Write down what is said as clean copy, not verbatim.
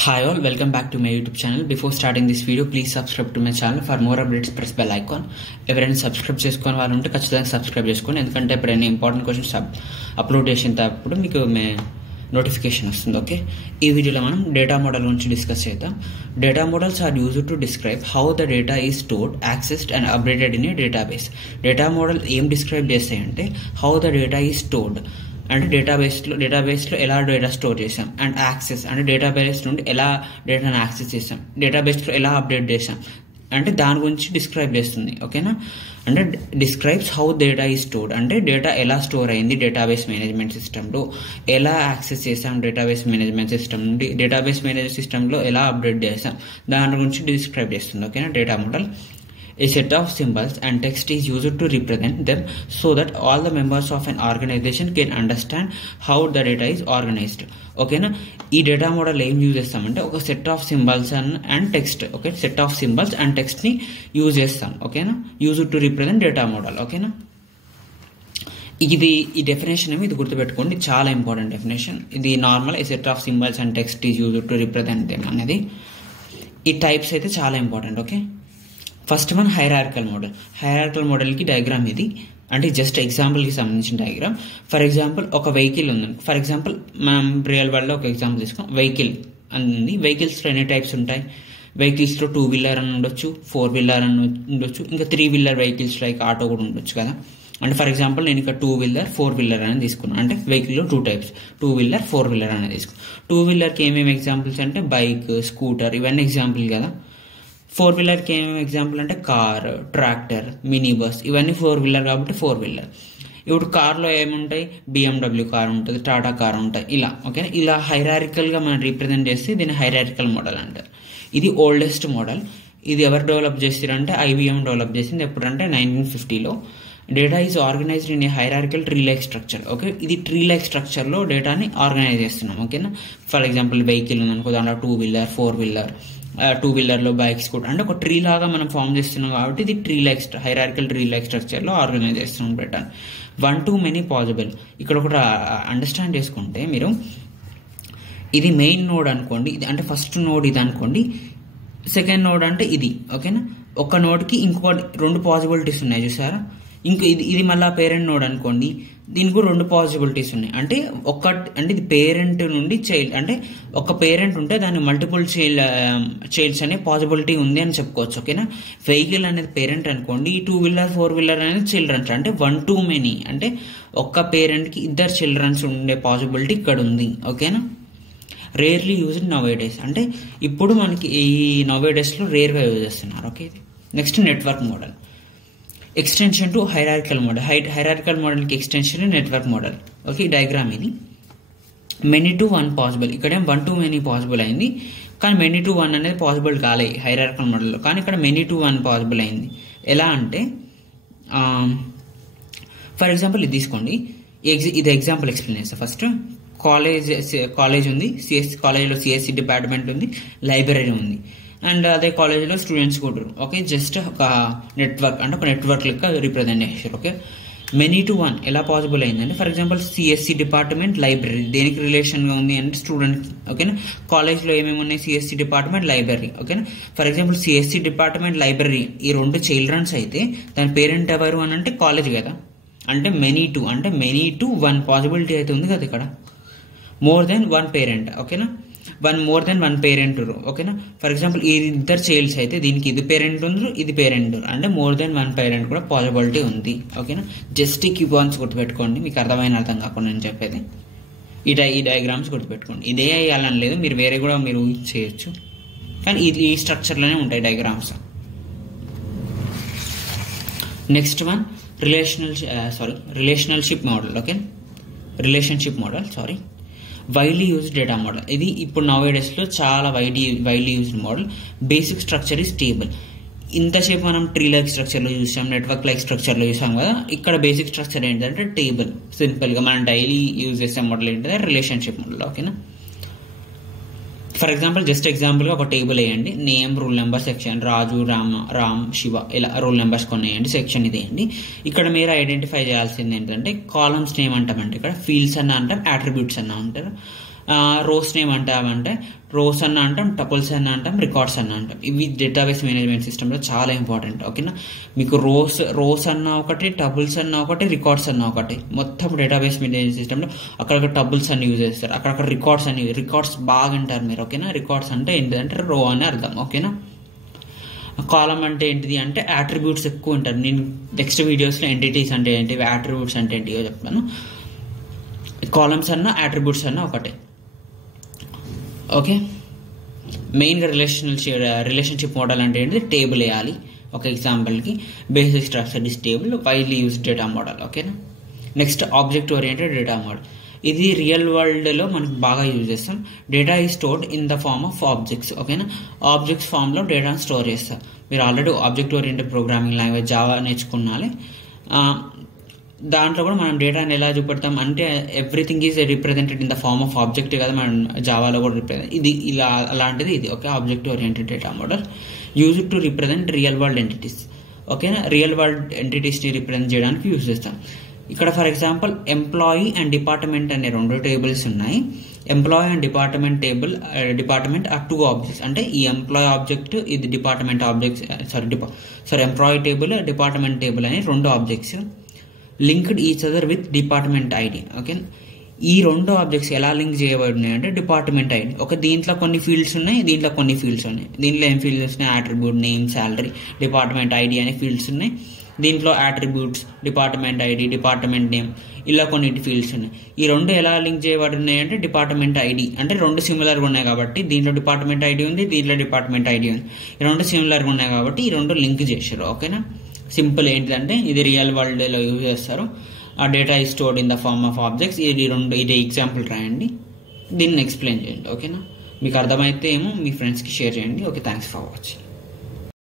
Hi all, welcome back to my YouTube channel. Before starting this video, please subscribe to my channel. For more updates, press bell icon. ఎవరైనా subscribe చేసుకొని వాళ్ళు ఉంటే ఖచ్చితంగా subscribe చేసుకోండి, ఎందుకంటే ఎప్పుడైనా important questions upload చేసినప్పుడు మీకు నోటిఫికేషన్ వస్తుంది. ఓకే, ఈ వీడియోలో మనం డేటా మోడల్ గురించి డిస్కస్ చేద్దాం. Data models are used to describe how the data is stored, accessed and updated in a database. Data model ఏం డిస్క్రైబ్ చేస్తాయంటే how the data is stored అంటే డేటాబేస్లో ఎలా డేటా స్టోర్ చేసాం, అండ్ యాక్సెస్ అంటే database నుండి ఎలా డేటాను యాక్సెస్ చేసాం, డేటాబేస్లో ఎలా అప్డేట్ చేసాం అంటే దాని గురించి డిస్క్రైబ్ చేస్తుంది. ఓకేనా, అంటే describes how data is stored అంటే డేటా ఎలా స్టోర్ అయింది డేటాబేస్ మేనేజ్మెంట్ సిస్టంలో, ఎలా యాక్సెస్ చేసాం డేటాబేస్ మేనేజ్మెంట్ సిస్టమ్ నుండి, డేటాబేస్ మేనేజ్మెంట్ సిస్టంలో ఎలా అప్డేట్ చేసాం దాని గురించి డిస్క్రైబ్ చేస్తుంది. ఓకేనా, data model. A set of symbols and text is used to represent them so that all the members of an organization can understand how the data is organized. ఓకేనా, ఈ data model ఏం use చేస్తామంటే ఒక set of symbols and text. Okay, set of symbols and text ని use చేస్తాం. ఓకేనా, use to represent data model. ఓకేనా, ఈ డెఫినేషన్ ఏమి ఇది గుర్తుపెట్టుకోండి, చాలా ఇంపార్టెంట్ డెఫినేషన్ ఇది. Normal a set of symbols and text is use to represent them అనేది. ఈ టైప్స్ అయితే చాలా important. Okay, first one hierarchical model. Hierarchical మోడల్కి డయాగ్రామ్ ఇది, అంటే జస్ట్ ఎగ్జాంపుల్కి సంబంధించిన డయాగ్రామ్. ఫర్ ఎగ్జాంపుల్ ఒక వెహికల్ ఉంది. ఫర్ ఎగ్జాంపుల్ మనం రియల్ వరల్డ్లో ఒక ఎగ్జాంపుల్ తీసుకోం. వెహికల్ ఉంది. వెహికల్స్లో ఎన్ని టైప్స్ ఉంటాయి? వెహికల్స్లో 2 వీలర్ అని ఉండొచ్చు, 4 వీలర్ అని ఉండొచ్చు, ఇంకా 3 వీలర్ వెహికల్స్ లైక్ ఆటో కూడా ఉండొచ్చు కదా. అంటే ఫర్ ఎగ్జాంపుల్ నేను ఇక్కడ 2 వీలర్ 4 వీలర్ అని తీసుకున్నాను. అంటే వెహికల్లో 2 టైప్స్, 2 వీలర్ 4 వీలర్ అనేది తీసుకున్నాను. 2 వీలర్కి ఏమేమి ఎగ్జాంపుల్స్ అంటే బైక్, స్కూటర్, ఇవన్నీ ఎగ్జాంపుల్ కదా. 4 వీలర్కి ఏమేమి ఎగ్జాంపుల్ అంటే కార్, ట్రాక్టర్, మినీ బస్, ఇవన్నీ 4 వీలర్ కాబట్టి 4 వీలర్. ఇప్పుడు కార్లో ఏముంటాయి? BMW కార్ ఉంటుంది, టాటా కార్ ఉంటాయి, ఇలా. ఓకేనా, ఇలా హైరారికల్గా మనం రీప్రజెంట్ చేస్తే దీన్ని హైరారికల్ మోడల్ అంటారు. ఇది ఓల్డెస్ట్ మోడల్. ఇది ఎవరు డెవలప్ చేస్తారంటే IBM డెవలప్ చేసింది. ఎప్పుడంటే 1950లో. Data is organized in a hierarchical tree like structure. Okay, ఇది ట్రీ లైక్ స్ట్రక్చర్లో డేటాని ఆర్గనైజ్ చేస్తున్నాం. ఓకేనా, ఫర్ ఎగ్జాంపుల్ వెహికల్ ఉందనుకో, దాంట్లో 2 వీలర్ 4 వీలర్, 2 వీలర్లో బైక్స్ కూడా, అంటే ఒక ట్రీ లాగా మనం ఫామ్ చేస్తున్నాం కాబట్టి ఇది tree like hierarchical tree like స్ట్రక్చర్లో ఆర్గనైజ్ చేస్తున్నాం డేటాను. 1 to many పాసిబుల్. ఇక్కడ ఒకటి అండర్స్టాండ్ చేసుకుంటే మీరు, ఇది మెయిన్ నోడ్ అనుకోండి, ఇది అంటే ఫస్ట్ నోడ్ ఇది అనుకోండి, సెకండ్ నోడ్ అంటే ఇది. ఓకేనా, ఒక నోడ్కి ఇంకొకటి 2 పాసిబిలిటీస్ ఉన్నాయి చూసారా. ఇంకా ఇది మళ్ళీ పేరెంట్ నోడ్ అనుకోండి, దీనికి 2 పాసిబిలిటీస్ ఉన్నాయి. అంటే ఇది పేరెంట్ నుండి చైల్డ్, అంటే ఒక పేరెంట్ ఉంటే దాన్ని మల్టిపుల్ చైల్డ్స్ అనే పాసిబిలిటీ ఉంది అని చెప్పుకోవచ్చు. ఓకేనా, వెహికల్ అనేది పేరెంట్ అనుకోండి, ఈ 2 వీలర్ 4 వీలర్ అనేది చిల్డ్రన్స్. అంటే 1 to many అంటే ఒక్క పేరెంట్కి 2 చిల్డ్రన్స్ ఉండే పాసిబిలిటీ ఇక్కడ ఉంది. ఓకేనా, రేర్లీ యూజ్డ్ నౌవేడేస్. అంటే ఇప్పుడు మనకి ఈ నౌవేడేస్లో రేర్గా యూజ్ చేస్తున్నారు. Okay, next network model. Extension to hierarchical model. Hierarchical మోడల్కి extension network model. Okay, diagram ఇది. మెనీ టు 1 పాసిబుల్. ఇక్కడేం 1 to many పాసిబుల్ అయింది, కానీ మెనీ టు 1 అనేది పాసిబుల్ కాలే హైరార్కల్ మోడల్లో, కానీ ఇక్కడ మెనీ టు 1 పాసిబుల్ అయింది. ఎలా అంటే ఫర్ ఎగ్జాంపుల్ ఇది తీసుకోండి, ఇది ఎగ్జాంపుల్ ఎక్స్ప్లెయిన్ చేస్తా. ఫస్ట్ కాలేజ్ ఉంది, కాలేజ్లో CSE డిపార్ట్మెంట్ ఉంది, లైబ్రరీ ఉంది, అండ్ అదే కాలేజ్లో స్టూడెంట్స్ కూడా. ఓకే, జస్ట్ ఒక నెట్వర్క్, అంటే ఒక నెట్వర్క్ లెక్క రిప్రజెంట్ చేశారు. ఓకే, మెనీ టు 1 ఎలా పాసిబుల్ అయిందంటే for example CSE department, library దేనికి రిలేషన్గా ఉంది అంటే స్టూడెంట్. ఓకేనా, కాలేజ్లో ఏమేమి ఉన్నాయి? CSE department, library. ఓకేనా, for example CSE department, library ఈ 2 చిల్డ్రన్స్ అయితే దాని పేరెంట్ ఎవరు అని అంటే కాలేజ్ కదా. అంటే మెనీ టు 1 పాసిబిలిటీ అయితే ఉంది కదా ఇక్కడ. More than 1 parent. ఓకేనా, మోర్ దెన్ 1 పేరెంట్. ఓకేనా, ఫర్ ఎగ్జాంపుల్ ఈ 2 చైల్డ్స్ అయితే దీనికి ఇది పేరెంట్ ఉంది, ఇది పేరెంట్, అంటే మోర్ దెన్ 1 పేరెంట్ కూడా పాసిబిలిటీ ఉంది. ఓకేనా, జస్ట్ ఈ కీపాయింట్స్ గుర్తుపెట్టుకోండి, మీకు అర్థం కాకుండా నేను చెప్పేది. ఈ డయాగ్రామ్స్ గుర్తుపెట్టుకోండి. ఇదే వేయాలని లేదు, మీరు వేరే కూడా మీరు చేయొచ్చు, కానీ ఈ స్ట్రక్చర్లోనే ఉంటాయి diagrams. Next one relationship model. Okay, relationship model widely used data model. ఇది ఇప్పుడు నౌవేడేస్లో చాలా widely used model. Basic structure is table. ఇంతసేపు మనం ట్రీ లైక్ స్ట్రక్చర్లో చూసాం, నెట్వర్క్ లైక్ స్ట్రక్చర్లో చూసాం కదా. ఇక్కడ బేసిక్ స్ట్రక్చర్ ఏంటంటే టేబుల్. సింపుల్గా మనం డైలీ యూజ్ చేసే మోడల్ ఏంటంటే రిలేషన్షిప్ మోడల్. ఓకేనా, ఫర్ ఎగ్జాంపుల్ జస్ట్ ఎగ్జాంపుల్గా ఒక టేబుల్ వేయండి, నేమ్, రూల్ నెంబర్, సెక్షన్, రాజు, రామ్, శివ, ఇలా రూల్ నెంబర్స్ కొన్ని వేయండి, సెక్షన్ ఇది వేయండి. ఇక్కడ మీరు ఐడెంటిఫై చేయాల్సింది ఏంటంటే కాలమ్స్ నేమ్ అంటామంటే ఇక్కడ ఫీల్డ్స్ అన్న అంటాం, అట్రిబ్యూట్స్ అన్న అంటారు. రోస్ నేమ్ అంటే రోస్ అన్న అంటాం, టపుల్స్ అన్న అంటాం, రికార్డ్స్ అన్న అంటాం. ఇవి డేటాబేస్ మేనేజ్మెంట్ సిస్టంలో చాలా ఇంపార్టెంట్. ఓకేనా, మీకు రోస్ అన్న ఒకటి, టపుల్స్ అన్న ఒకటి, రికార్డ్స్ అన్న ఒకటి. మొత్తం డేటాబేస్ మేనేజ్మెంట్ సిస్టంలో అక్కడక్కడ టపుల్స్ అన్ని యూజ్ చేస్తారు, అక్కడక్కడ రికార్డ్స్ బాగా అంటారు మీరు. ఓకేనా, రికార్డ్స్ అంటే ఏంటిదంటే రో అని అర్థం. ఓకేనా, కాలం అంటే ఏంటిది అంటే యాట్రిబ్యూట్స్ ఎక్కువ ఉంటారు. నేను నెక్స్ట్ వీడియోస్లో ఎంటిటీస్ అంటే ఏంటి, యాట్రిబ్యూట్స్ అంటే ఏంటియో చెప్తాను. కాలమ్స్ అన్న యాట్రిబ్యూట్స్ అన్న ఒకటే. ఓకే, మెయిన్గా రిలేషన్షిప్ మోడల్ అంటే ఏంటిది, టేబుల్ వేయాలి. ఒక ఎగ్జాంపుల్కి basic structure is table, widely use data model. ఓకేనా, next object oriented data model. ఇది రియల్ వరల్డ్లో మనకు బాగా యూజ్ చేస్తాం. Data is stored in the form of objects. ఓకేనా, ఆబ్జెక్ట్స్ ఫామ్లో డేటాను స్టోర్ చేస్తారు. మీరు already object oriented programming language Java నేర్చుకున్నాలి. దాంట్లో కూడా మనం డేటాని ఎలా చూపెడతాం అంటే everything is represented in the form of object కదా, మనం జావాలో కూడా రిప్రజెంట్ ఇది ఇలా అలాంటిది ఇది. Okay, object oriented data model use to represent real world entities. ఓకేనా, రియల్ వరల్డ్ ఎంటిటీస్ని రిప్రజెంట్ చేయడానికి యూజ్ చేస్తాం. ఇక్కడ for example employee and department అనే 2 టేబుల్స్ ఉన్నాయి. Employee and department are 2 objects. అంటే ఈ ఎంప్లాయీ ఆబ్జెక్ట్, ఇది department objects, employee table, department table అనే 2 objects linked each other with department ID. Okay, ఈ 2 ఆబ్జెక్ట్స్ ఎలా లింక్ చేయబడినాయి అంటే డిపార్ట్మెంట్ ఐడి. ఒక దీంట్లో కొన్ని ఫీల్డ్స్ ఉన్నాయి, దీంట్లో కొన్ని ఫీల్డ్స్ ఉన్నాయి. దీంట్లో ఏం ఫీల్డ్స్ ఉన్నాయి, attribute, name, salary, department ID అనే ఫీల్డ్స్ ఉన్నాయి. దీంట్లో attributes, department ID, department name ఇలా కొన్ని ఫీల్డ్స్ ఉన్నాయి. ఈ 2 ఎలా లింక్ చేయబడినాయి అంటే డిపార్ట్మెంట్ ఐడి అంటే 2 సిమిలర్గా ఉన్నాయి కాబట్టి దీంట్లో డిపార్ట్మెంట్ ఐడి ఉంది, దీంట్లో డిపార్ట్మెంట్ ఐడి ఉంది. ఈ 2 సిమిలర్గా ఉన్నాయి కాబట్టి ఈ 2 లింక్ చేశారు. ఓకేనా, సింపుల్ ఏంటిదంటే ఇది రియల్ వరల్డ్లో యూజ్ చేస్తారు. ఆ data is stored in the form of objects. ఇది ఎగ్జాంపుల్ రాయండి, దీన్ని ఎక్స్ప్లెయిన్ చేయండి. ఓకేనా, మీకు అర్థమైతే ఏమో మీ ఫ్రెండ్స్కి షేర్ చేయండి. Okay, thanks for watching.